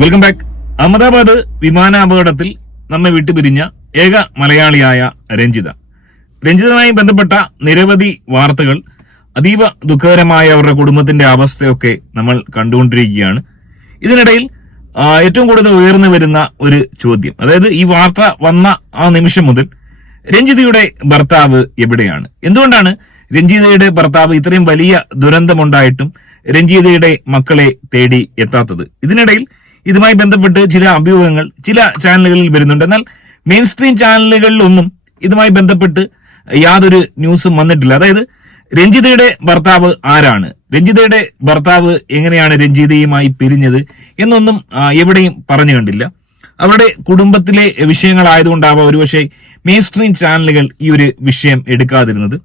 Welcome back Ahmedabad വിമാന അപകടത്തിൽ നമ്മെ വിട്ടുപിരിഞ്ഞ ഏക മലയാളിയായ രഞ്ജിത. രഞ്ജിതവുമായി ബന്ധപ്പെട്ട നിരവധി വാർത്തകൾ അതീവ ദുഃഖകരമായ അവരുടെ കുടുംബത്തിന്റെ അവസ്ഥയൊക്കെ നമ്മൾ കണ്ടുകൊണ്ടിരിക്കുകയാണ്. ഇതിനിടയിൽ ഏറ്റവും കൂടുതൽ ഉയർന്നു വരുന്ന ഒരു ചോദ്യം. അതായത് ഈ വാർത്ത വന്ന ആ നിമിഷം മുതൽ രഞ്ജിതയുടെ ഭർത്താവ് എവിടെയാണ്? എന്തുകൊണ്ടാണ് രഞ്ജിതയുടെ ഭർത്താവ് ഇത്രയും വലിയ ദുരന്തമുണ്ടായിട്ടും രഞ്ജിതയുടെ മക്കളെ തേടി എത്താത്തത്? ഇതിനിടയിൽ ഇതുമായി ബന്ധപ്പെട്ട് ചില അഭ്യൂഹങ്ങൾ ചില ചാനലുകളിൽ വരുന്നുണ്ട്. എന്നാൽ മെയിൻ സ്ട്രീം ചാനലുകളിലൊന്നും ഇതുമായി ബന്ധപ്പെട്ട് യാതൊരു ന്യൂസും വന്നിട്ടില്ല. അതായത് രഞ്ജിതയുടെ ഭർത്താവ് ആരാണ്? രഞ്ജിതയുടെ ഭർത്താവ് എങ്ങനെയാണ് രഞ്ജിതയുമായി പിരിഞ്ഞത് എന്നൊന്നും എവിടെയും പറഞ്ഞു കണ്ടില്ല. അവരുടെ കുടുംബത്തിലെ വിഷയങ്ങളായതുകൊണ്ടാവാം ഒരുപക്ഷെ മെയിൻ സ്ട്രീം ചാനലുകൾ ഈ ഒരു വിഷയം എടുക്കാതിരുന്നത്.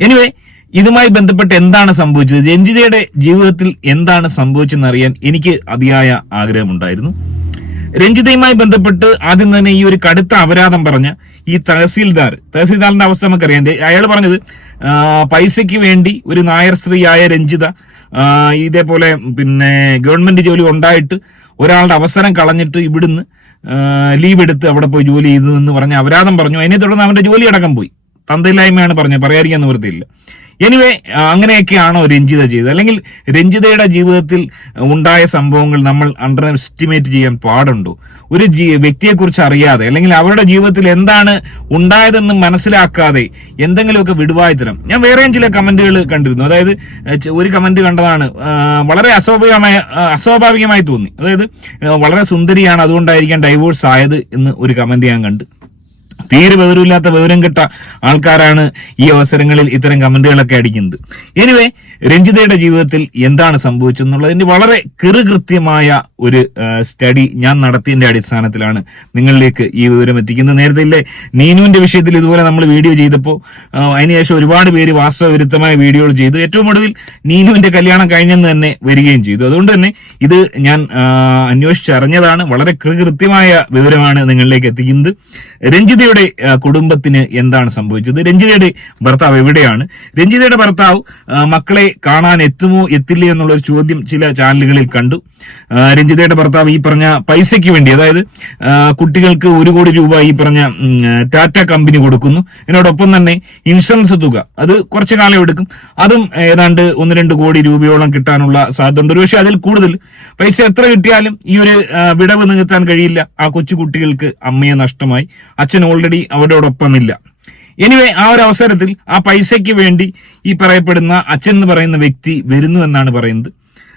എനിവേ ഇതുമായി ബന്ധപ്പെട്ട് എന്താണ് സംഭവിച്ചത്? രഞ്ജിതയുടെ ജീവിതത്തിൽ എന്താണ് സംഭവിച്ചതെന്ന് അറിയാൻ എനിക്ക് അതിയായ ആഗ്രഹമുണ്ടായിരുന്നു. രഞ്ജിതയുമായി ബന്ധപ്പെട്ട് ആദ്യം തന്നെ ഈ ഒരു കടുത്ത അപരാധം പറഞ്ഞ ഈ തഹസീൽദാർ തഹസീൽദാറിന്റെ അവസ്ഥ നമുക്കറിയാം. അയാൾ പറഞ്ഞത് പൈസയ്ക്ക് വേണ്ടി ഒരു നായർ സ്ത്രീയായ രഞ്ജിത ഇതേപോലെ പിന്നെ ഗവൺമെന്റ് ജോലി ഉണ്ടായിട്ട് ഒരാളുടെ അവസരം കളഞ്ഞിട്ട് ഇവിടുന്ന് ലീവ് എടുത്ത് അവിടെ പോയി ജോലി ചെയ്തു എന്ന് പറഞ്ഞ അപരാധം പറഞ്ഞു. അതിനെ തുടർന്ന് അവന്റെ ജോലി അടക്കം പോയി. തന്തയില്ലായ്മയാണ് പറഞ്ഞത്. പറയാതിരിക്കാൻ നിവൃത്തിയില്ല. എനിവേ അങ്ങനെയൊക്കെയാണോ രഞ്ജിത ചെയ്തത് അല്ലെങ്കിൽ രഞ്ജിതയുടെ ജീവിതത്തിൽ ഉണ്ടായ സംഭവങ്ങൾ നമ്മൾ അണ്ടർ എസ്റ്റിമേറ്റ് ചെയ്യാൻ പാടുണ്ടോ? ഒരു വ്യക്തിയെക്കുറിച്ച് അറിയാതെ അല്ലെങ്കിൽ അവരുടെ ജീവിതത്തിൽ എന്താണ് ഉണ്ടായതെന്ന് മനസ്സിലാക്കാതെ എന്തെങ്കിലുമൊക്കെ വിടുവായത്തരം ഞാൻ വേറെയും ചില കമന്റുകൾ കണ്ടിരുന്നു. അതായത് ഒരു കമന്റ് കണ്ടതാണ് വളരെ അസ്വാഭാവികമായ അസ്വാഭാവികമായി തോന്നി. അതായത് വളരെ സുന്ദരിയാണ് അതുകൊണ്ടായിരിക്കാം ഡൈവോഴ്സ് ആയത് എന്ന് ഒരു കമന്റ് ഞാൻ കണ്ടു. തീരെ വിവരമില്ലാത്ത വിവരം കിട്ട ആൾക്കാരാണ് ഈ അവസരങ്ങളിൽ ഇത്തരം കമന്റുകളൊക്കെ അടിക്കുന്നത്. എനിവേ രഞ്ജിതയുടെ ജീവിതത്തിൽ എന്താണ് സംഭവിച്ചെന്നുള്ളതിന്റെ വളരെ കൃതകൃത്യമായ ഒരു സ്റ്റഡി ഞാൻ നടത്തിയതിന്റെ അടിസ്ഥാനത്തിലാണ് നിങ്ങളിലേക്ക് ഈ വിവരം എത്തിക്കുന്നത്. നേരത്തെ ഇല്ലേ നീനുവിന്റെ വിഷയത്തിൽ ഇതുപോലെ നമ്മൾ വീഡിയോ ചെയ്തപ്പോൾ അതിനുശേഷം ഒരുപാട് പേര് വാസ്തവവിരുദ്ധമായ വീഡിയോകൾ ചെയ്തു. ഏറ്റവും ഒടുവിൽ നീനുവിന്റെ കല്യാണം കഴിഞ്ഞെന്ന് തന്നെ വരികയും ചെയ്തു. അതുകൊണ്ട് തന്നെ ഇത് ഞാൻ അന്വേഷിച്ചറിഞ്ഞതാണ്. വളരെ കൃതകൃത്യമായ വിവരമാണ് നിങ്ങളിലേക്ക് എത്തിക്കുന്നത്. രഞ്ജിതയുടെ ആ, കുടുംബത്തിന് എന്താണ് സംഭവിച്ചത്? രഞ്ജിതയുടെ ഭർത്താവ് എവിടെയാണ്? രഞ്ജിതയുടെ ഭർത്താവ് മക്കളെ കാണാൻ എത്തുമോ എത്തില്ലേ എന്നുള്ള ഒരു ചോദ്യം ചില ചാനലുകളിൽ കണ്ടു. രഞ്ജിതയുടെ ഭർത്താവ് ഈ പറഞ്ഞ പൈസയ്ക്ക് വേണ്ടി അതായത് കുട്ടികൾക്ക് ഒരു കോടി രൂപ ഈ പറഞ്ഞ ടാറ്റ കമ്പനി കൊടുക്കുന്നു. ഇതിനോടൊപ്പം തന്നെ ഇൻഷുറൻസ് തുക അത് കുറച്ചു കാലം എടുക്കും. അതും ഏതാണ്ട് ഒന്ന് രണ്ട് കോടി രൂപയോളം കിട്ടാനുള്ള സാധ്യതയുണ്ട്. ഒരുപക്ഷെ അതിൽ കൂടുതൽ പൈസ എത്ര കിട്ടിയാലും ഈ ഒരു വിടവ് നികത്താൻ കഴിയില്ല. ആ കൊച്ചു കുട്ടികൾക്ക് അമ്മയെ നഷ്ടമായി. അച്ഛൻ ഓൾറെഡി അവരോടൊപ്പമില്ല. എനിവേ ആ ഒരു അവസരത്തിൽ ആ പൈസയ്ക്ക് വേണ്ടി ഈ പറയപ്പെടുന്ന അച്ഛൻ എന്ന് പറയുന്ന വ്യക്തി വരുന്നു എന്നാണ് പറയുന്നത്.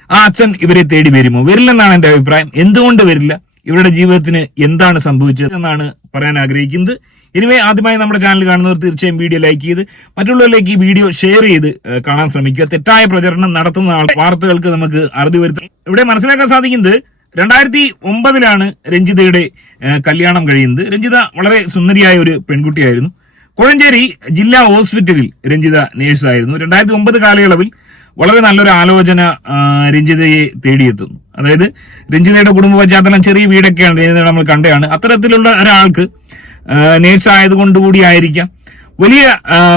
ആ അച്ഛൻ ഇവരെ തേടി വരുമോ? വരില്ലെന്നാണ് എന്റെ അഭിപ്രായം. എന്തുകൊണ്ട് വരില്ല? ഇവരുടെ ജീവിതത്തിന് എന്താണ് സംഭവിച്ചത് എന്നാണ് പറയാൻ ആഗ്രഹിക്കുന്നത്. ഇനിമേ ആദ്യമായി നമ്മുടെ ചാനൽ കാണുന്നവർ തീർച്ചയായും വീഡിയോ ലൈക്ക് ചെയ്ത് മറ്റുള്ളവരിലേക്ക് ഈ വീഡിയോ ഷെയർ ചെയ്ത് കാണാൻ ശ്രമിക്കുക. തെറ്റായ പ്രചരണം നടത്തുന്ന വാർത്തകൾക്ക് നമുക്ക് അറുതി വരുത്താം ഇവിടെ മനസ്സിലാക്കാൻ സാധിക്കുന്നത് രണ്ടായിരത്തി ഒമ്പതിലാണ് രഞ്ജിതയുടെ കല്യാണം കഴിയുന്നത്. രഞ്ജിത വളരെ സുന്ദരിയായ ഒരു പെൺകുട്ടിയായിരുന്നു. കോഴഞ്ചേരി ജില്ലാ ഹോസ്പിറ്റലിൽ രഞ്ജിത നേഴ്സായിരുന്നു. രണ്ടായിരത്തി ഒമ്പത് കാലയളവിൽ വളരെ നല്ലൊരു ആലോചന രഞ്ജിതയെ തേടിയെത്തുന്നു. അതായത് രഞ്ജിതയുടെ കുടുംബ പശ്ചാത്തലം ചെറിയ വീടൊക്കെയാണ് രഞ്ജിത നമ്മൾ കണ്ടതാണ്. അത്തരത്തിലുള്ള ഒരാൾക്ക് നേഴ്സ് ആയതുകൊണ്ട് കൂടി ആയിരിക്കാം. വലിയ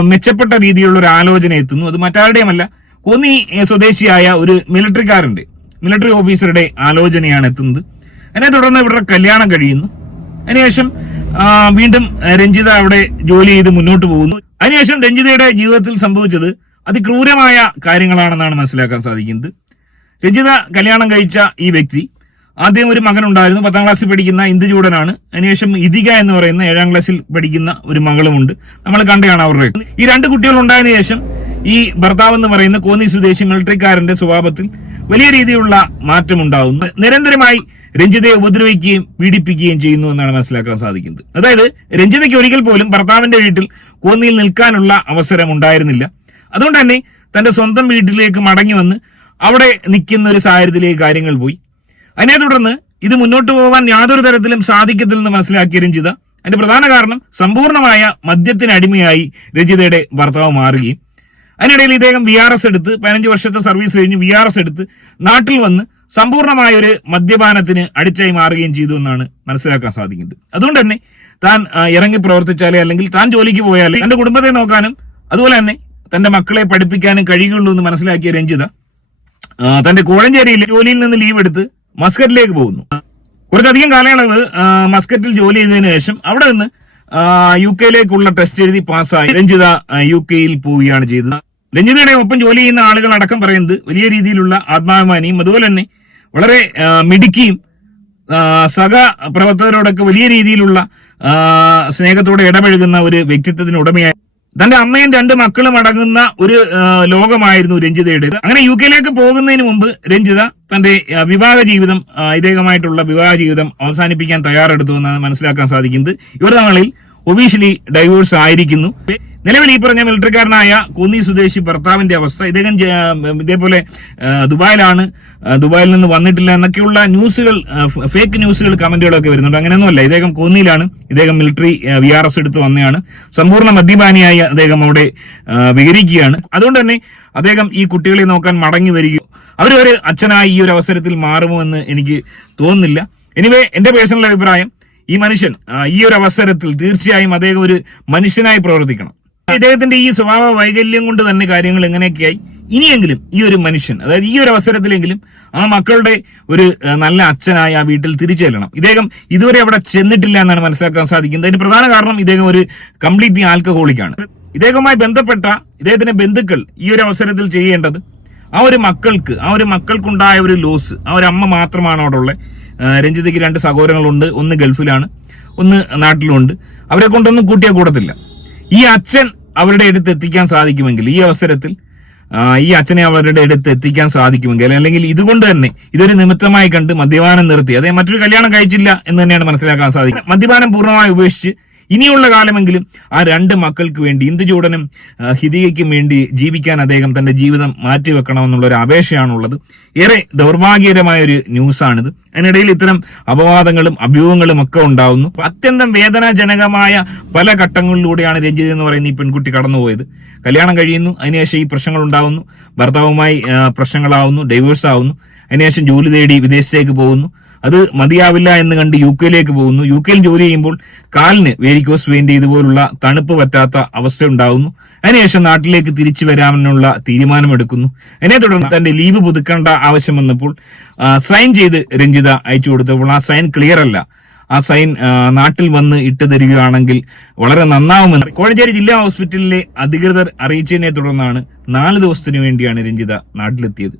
മെച്ചപ്പെട്ട രീതിയിലുള്ള ഒരു ആലോചന എത്തുന്നു. അത് മറ്റാരുടെയുമല്ല കോന്നി സ്വദേശിയായ ഒരു മിലിറ്ററിക്കാരന്റെ മിലിറ്ററി ഓഫീസറുടെ ആലോചനയാണ് എത്തുന്നത്. അതിനെ തുടർന്ന് ഇവരുടെ കല്യാണം കഴിയുന്നു. അതിനുശേഷം വീണ്ടും രഞ്ജിത അവിടെ ജോലി ചെയ്ത് മുന്നോട്ട് പോകുന്നു. അതിനുശേഷം രഞ്ജിതയുടെ ജീവിതത്തിൽ സംഭവിച്ചത് അതിക്രൂരമായ കാര്യങ്ങളാണെന്നാണ് മനസ്സിലാക്കാൻ സാധിക്കുന്നത്. രഞ്ജിത കല്യാണം കഴിച്ച ഈ വ്യക്തി ആദ്യം ഒരു മകൻ ഉണ്ടായിരുന്നു പത്താം ക്ലാസ്സിൽ പഠിക്കുന്ന ഇന്ദുചൂടനാണ് അതിനുശേഷം ഇതിക എന്ന് പറയുന്ന ഏഴാം ക്ലാസ്സിൽ പഠിക്കുന്ന ഒരു മകളുമുണ്ട്. നമ്മൾ കണ്ടതാണ് അവരുടെ. ഈ രണ്ട് കുട്ടികൾ ഉണ്ടായതിനു ശേഷം ഈ ഭർത്താവ് എന്ന് പറയുന്ന കോന്നി സ്വദേശി മിലിറ്ററിക്കാരന്റെ സ്വഭാവത്തിൽ വലിയ രീതിയിലുള്ള മാറ്റം ഉണ്ടാകുന്നു നിരന്തരമായി രഞ്ജിതയെ ഉപദ്രവിക്കുകയും പീഡിപ്പിക്കുകയും ചെയ്യുന്നു എന്നാണ് മനസ്സിലാക്കാൻ സാധിക്കുന്നത്. അതായത് രഞ്ജിതയ്ക്ക് ഒരിക്കൽ പോലും ഭർത്താവിന്റെ വീട്ടിൽ കോന്നിയിൽ നിൽക്കാനുള്ള അവസരം ഉണ്ടായിരുന്നില്ല. അതുകൊണ്ട് തന്നെ തന്റെ സ്വന്തം വീട്ടിലേക്ക് മടങ്ങി വന്ന് അവിടെ നിൽക്കുന്ന ഒരു സാഹചര്യത്തിലേക്ക് കാര്യങ്ങൾ പോയി. അതിനെ തുടർന്ന് ഇത് മുന്നോട്ട് പോകാൻ യാതൊരു തരത്തിലും സാധിക്കത്തില്ലെന്ന് മനസ്സിലാക്കിയ രഞ്ജിത അതിന്റെ പ്രധാന കാരണം സമ്പൂർണമായ മദ്യത്തിന് അടിമയായി രഞ്ജിതയുടെ ഭർത്താവ് മാറുകയും അതിനിടയിൽ ഇദ്ദേഹം വി ആർ എസ് എടുത്ത് പതിനഞ്ച് വർഷത്തെ സർവീസ് കഴിഞ്ഞ് വി ആർ എസ് എടുത്ത് നാട്ടിൽ വന്ന് സമ്പൂർണമായ ഒരു മദ്യപാനത്തിന് അടിച്ചായി മാറുകയും ചെയ്തു എന്നാണ് മനസ്സിലാക്കാൻ സാധിക്കുന്നത്. അതുകൊണ്ട് തന്നെ താൻ ഇറങ്ങി പ്രവർത്തിച്ചാലേ അല്ലെങ്കിൽ താൻ ജോലിക്ക് പോയാലേ തന്റെ കുടുംബത്തെ നോക്കാനും അതുപോലെ തന്നെ തന്റെ മക്കളെ പഠിപ്പിക്കാനും കഴിയുള്ളൂ എന്ന് മനസ്സിലാക്കിയ രഞ്ജിത തന്റെ കോഴഞ്ചേരിയിൽ ജോലിയിൽ നിന്ന് ലീവ് എടുത്ത് മസ്കറ്റിലേക്ക് പോകുന്നു. കുറച്ചധികം കാലയളവ് മസ്കറ്റിൽ ജോലി ചെയ്തതിനു ശേഷം അവിടെ നിന്ന് യു കെയിലേക്കുള്ള ടെസ്റ്റ് എഴുതി പാസ്സായി രഞ്ജിത യു കെയിൽ പോവുകയാണ് ചെയ്തത്. രഞ്ജിതയുടെ ഒപ്പം ജോലി ചെയ്യുന്ന ആളുകൾ അടക്കം പറയുന്നത് വലിയ രീതിയിലുള്ള ആത്മാഭിമാനിയും അതുപോലെ തന്നെ വളരെ മിടുക്കിയും സഹ പ്രവർത്തകരോടൊക്കെ വലിയ രീതിയിലുള്ള സ്നേഹത്തോടെ ഇടപഴകുന്ന ഒരു വ്യക്തിത്വത്തിന് ഉടമയായി. തന്റെ അമ്മയും രണ്ട് മക്കളും അടങ്ങുന്ന ഒരു ലോകമായിരുന്നു രഞ്ജിതയുടേത് അങ്ങനെ യു കെയിലേക്ക് പോകുന്നതിന് മുമ്പ് രഞ്ജിത തന്റെ വിവാഹ ജീവിതം ഇദ്ദേഹമായിട്ടുള്ള വിവാഹ ജീവിതം അവസാനിപ്പിക്കാൻ തയ്യാറെടുത്തു എന്നാണ് മനസ്സിലാക്കാൻ സാധിക്കുന്നത്. ഇവർ തങ്ങളിൽ ഒഫീഷ്യലി ഡൈവോഴ്സ് ആയിരിക്കുന്നു. നിലവിൽ ഈ പറഞ്ഞ മിലിറ്ററിക്കാരനായ കുന്നി സ്വദേശി ഭർത്താവിന്റെ അവസ്ഥ. ഇദ്ദേഹം ഇതേപോലെ ദുബായിലാണ്. ദുബായിൽ നിന്ന് വന്നിട്ടില്ല എന്നൊക്കെയുള്ള ന്യൂസുകൾ ഫേക്ക് ന്യൂസുകൾ കമന്റുകളൊക്കെ വരുന്നുണ്ട്. അങ്ങനെയൊന്നുമല്ല. ഇദ്ദേഹം കോന്നിയിലാണ്. ഇദ്ദേഹം മിലിറ്ററി വി ആർ എസ് എടുത്ത് വന്നതാണ് സമ്പൂർണ മദ്യപാനിയായി അദ്ദേഹം അവിടെ വിഹരിക്കുകയാണ്. അതുകൊണ്ട് തന്നെ അദ്ദേഹം ഈ കുട്ടികളെ നോക്കാൻ മടങ്ങി വരികയോ അവരൊരു അച്ഛനായി ഈ ഒരു അവസരത്തിൽ മാറുമോ എന്ന് എനിക്ക് തോന്നുന്നില്ല. എനിവേ എന്റെ പേഴ്സണൽ അഭിപ്രായം ഈ മനുഷ്യൻ ഈ ഒരു അവസരത്തിൽ തീർച്ചയായും അദ്ദേഹം ഒരു മനുഷ്യനായി പ്രവർത്തിക്കണം. ഇദ്ദേഹത്തിന്റെ ഈ സ്വഭാവ വൈകല്യം കൊണ്ട് തന്നെ കാര്യങ്ങൾ എങ്ങനെയൊക്കെയായി ഇനിയെങ്കിലും ഈ ഒരു മനുഷ്യൻ അതായത് ഈ ഒരു അവസരത്തിലെങ്കിലും ആ മക്കളുടെ ഒരു നല്ല അച്ഛനായി ആ വീട്ടിൽ തിരിച്ചു ചെല്ലണം ഇദ്ദേഹം ഇതുവരെ അവിടെ ചെന്നിട്ടില്ല എന്നാണ് മനസ്സിലാക്കാൻ സാധിക്കുന്നത്. അതിന് പ്രധാന കാരണം ഇദ്ദേഹം ഒരു കംപ്ലീറ്റ്ലി ആൽക്കഹോളിക്കാണ് ഇദ്ദേഹവുമായി ബന്ധപ്പെട്ട ഇദ്ദേഹത്തിന്റെ ബന്ധുക്കൾ ഈ ഒരു അവസരത്തിൽ ചെയ്യേണ്ടത് ആ ഒരു മക്കൾക്ക് ആ ഒരു മക്കൾക്കുണ്ടായ ഒരു ലോസ് ആ ഒരു അമ്മ മാത്രമാണ് അവിടെ ഉള്ളത് രഞ്ജിതയ്ക്ക് രണ്ട് സഹോദരങ്ങളുണ്ട്. ഒന്ന് ഗൾഫിലാണ് ഒന്ന് നാട്ടിലുണ്ട്. അവരെ കൊണ്ടൊന്നും കൂട്ടിയ കൂടത്തില്ല. ഈ അച്ഛൻ അവരുടെ അടുത്ത് എത്തിക്കാൻ സാധിക്കുമെങ്കിൽ ഈ അവസരത്തിൽ ഈ അച്ഛനെ അവരുടെ അടുത്ത് എത്തിക്കാൻ സാധിക്കുമെങ്കിൽ അല്ലെങ്കിൽ ഇതുകൊണ്ട് തന്നെ ഇതൊരു നിമിത്തമായി കണ്ട് മദ്യപാനം നിർത്തി അതേ മറ്റൊരു കല്യാണം കഴിച്ചില്ല എന്ന് തന്നെയാണ് മനസ്സിലാക്കാൻ സാധിക്കുന്നത്. മദ്യപാനം പൂർണമായി ഉപേക്ഷിച്ച് ഇനിയുള്ള കാലമെങ്കിലും ആ രണ്ട് മക്കൾക്ക് വേണ്ടി ഇന്ദുചൂടനും ഹിതികയ്ക്കും വേണ്ടി ജീവിക്കാൻ അദ്ദേഹം തന്റെ ജീവിതം മാറ്റിവെക്കണമെന്നുള്ള ഒരു അപേക്ഷയാണുള്ളത്. ഏറെ ദൗർഭാഗ്യകരമായ ഒരു ന്യൂസാണിത്. അതിനിടയിൽ ഇത്തരം അപവാദങ്ങളും അഭ്യൂഹങ്ങളും ഒക്കെ ഉണ്ടാവുന്നു. അത്യന്തം വേദനാജനകമായ പല ഘട്ടങ്ങളിലൂടെയാണ് രഞ്ജിത് എന്ന് പറയുന്ന ഈ പെൺകുട്ടി കടന്നുപോയത്. കല്യാണം കഴിയുന്നു അതിനുശേഷം ഈ പ്രശ്നങ്ങൾ ഉണ്ടാവുന്നു. ഭർത്താവുമായി പ്രശ്നങ്ങളാവുന്നു ഡൈവേഴ്സ് ആവുന്നു. അതിനുശേഷം ജോലി തേടി വിദേശത്തേക്ക് പോകുന്നു. അത് മതിയാവില്ല എന്ന് കണ്ട് യു കെയിലേക്ക് പോകുന്നു. യു കെയിൽ ജോലി ചെയ്യുമ്പോൾ കാലിന് വേരിക്കോസ് വേണ്ടി ഇതുപോലുള്ള തണുപ്പ് പറ്റാത്ത അവസ്ഥ ഉണ്ടാകുന്നു അതിനുശേഷം നാട്ടിലേക്ക് തിരിച്ചു വരാമെന്നുള്ള തീരുമാനമെടുക്കുന്നു. അതിനെ തുടർന്ന് തന്റെ ലീവ് പുതുക്കേണ്ട ആവശ്യം വന്നപ്പോൾ സൈൻ ചെയ്ത് രഞ്ജിത അയച്ചു കൊടുത്തപ്പോൾ ആ സൈൻ ക്ലിയർ അല്ല. ആ സൈൻ നാട്ടിൽ വന്ന് ഇട്ടു തരികയാണെങ്കിൽ വളരെ നന്നാവുമെന്ന് കോഴഞ്ചേരി ജില്ലാ ഹോസ്പിറ്റലിലെ അധികൃതർ അറിയിച്ചതിനെ തുടർന്നാണ് നാല് ദിവസത്തിനു വേണ്ടിയാണ് രഞ്ജിത നാട്ടിലെത്തിയത്.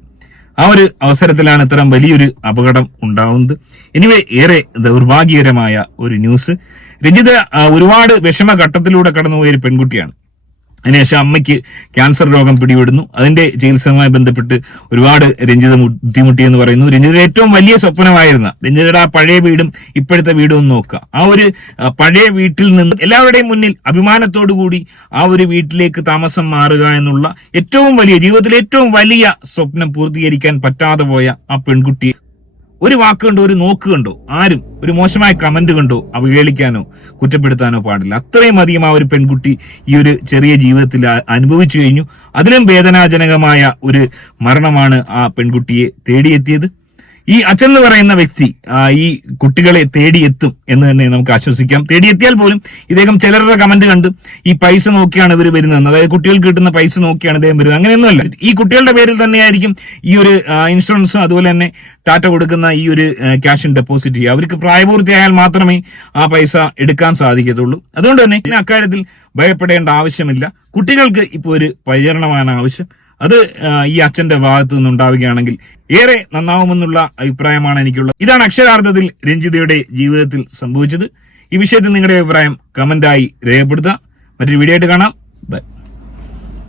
ആ ഒരു അവസരത്തിലാണ് ഇത്തരം വലിയൊരു അപകടം ഉണ്ടാവുന്നത്. എനിവേ ഏറെ ദൗർഭാഗ്യകരമായ ഒരു ന്യൂസ് രഞ്ജിത ഒരുപാട് വിഷമഘട്ടത്തിലൂടെ കടന്നുപോയ ഒരു പെൺകുട്ടിയാണ്. അതിനുശേഷം അമ്മയ്ക്ക് ക്യാൻസർ രോഗം പിടിപെടുന്നു. അതിന്റെ ചികിത്സയുമായി ബന്ധപ്പെട്ട് ഒരുപാട് രഞ്ജിത ബുദ്ധിമുട്ടി എന്ന് പറയുന്നു. രഞ്ജിതയുടെ ഏറ്റവും വലിയ സ്വപ്നമായിരുന്ന രഞ്ജിതയുടെ ആ പഴയ വീടും ഇപ്പോഴത്തെ വീടും ഒന്ന് നോക്കുക. ആ ഒരു പഴയ വീട്ടിൽ നിന്ന് എല്ലാവരുടെയും മുന്നിൽ അഭിമാനത്തോടു കൂടി ആ ഒരു വീട്ടിലേക്ക് താമസം മാറുക എന്നുള്ള ഏറ്റവും വലിയ ജീവിതത്തിലെ ഏറ്റവും വലിയ സ്വപ്നം പൂർത്തീകരിക്കാൻ പറ്റാതെ പോയ ആ പെൺകുട്ടിയെ ഒരു വാക്ക് കണ്ടോ ഒരു നോക്ക് കണ്ടോ. ആരും ഒരു മോശമായ കമന്റ് കണ്ടോ അവഹേളിക്കാനോ കുറ്റപ്പെടുത്താനോ പാടില്ല. അത്രയും അധികം ആ ഒരു പെൺകുട്ടി ഈ ഒരു ചെറിയ ജീവിതത്തിൽ അനുഭവിച്ചു കഴിഞ്ഞു. അതിലും വേദനാജനകമായ ഒരു മരണമാണ് ആ പെൺകുട്ടിയെ തേടിയെത്തിയത്. ഈ അച്ഛൻ എന്ന് പറയുന്ന വ്യക്തി ഈ കുട്ടികളെ തേടിയെത്തും എന്ന് തന്നെ നമുക്ക് ആശ്വസിക്കാം. തേടിയെത്തിയാൽ പോലും ഇദ്ദേഹം ചിലരുടെ കമന്റ് കണ്ട് ഈ പൈസ നോക്കിയാണ് ഇവർ വരുന്നത് അതായത് കുട്ടികൾക്ക് കിട്ടുന്ന പൈസ നോക്കിയാണ് ഇദ്ദേഹം വരുന്നത്. അങ്ങനെയൊന്നുമല്ല. ഈ കുട്ടികളുടെ പേരിൽ തന്നെയായിരിക്കും ഈ ഒരു ഇൻഷുറൻസും അതുപോലെ തന്നെ ടാറ്റ കൊടുക്കുന്ന ഈ ഒരു ക്യാഷ് ഇൻ ഡെപ്പോസിറ്റ് ചെയ്യുക അവർക്ക് പ്രായപൂർത്തിയായാൽ മാത്രമേ ആ പൈസ എടുക്കാൻ സാധിക്കത്തുള്ളൂ. അതുകൊണ്ട് തന്നെ അക്കാര്യത്തിൽ ഭയപ്പെടേണ്ട ആവശ്യമില്ല. കുട്ടികൾക്ക് ഇപ്പോൾ ഒരു പരിചരണമാണ് ആവശ്യം. അത് ഈ അച്ഛന്റെ ഭാഗത്തു നിന്നുണ്ടാവുകയാണെങ്കിൽ ഏറെ നന്നാവുമെന്നുള്ള അഭിപ്രായമാണ് എനിക്കുള്ളത്. ഇതാണ് അക്ഷരാർത്ഥത്തിൽ രഞ്ജിതയുടെ ജീവിതത്തിൽ സംഭവിച്ചത്. ഈ വിഷയത്തിൽ നിങ്ങളുടെ അഭിപ്രായം കമന്റായി രേഖപ്പെടുത്തുക. മറ്റൊരു വീഡിയോ ആയിട്ട് കാണാം. ബൈ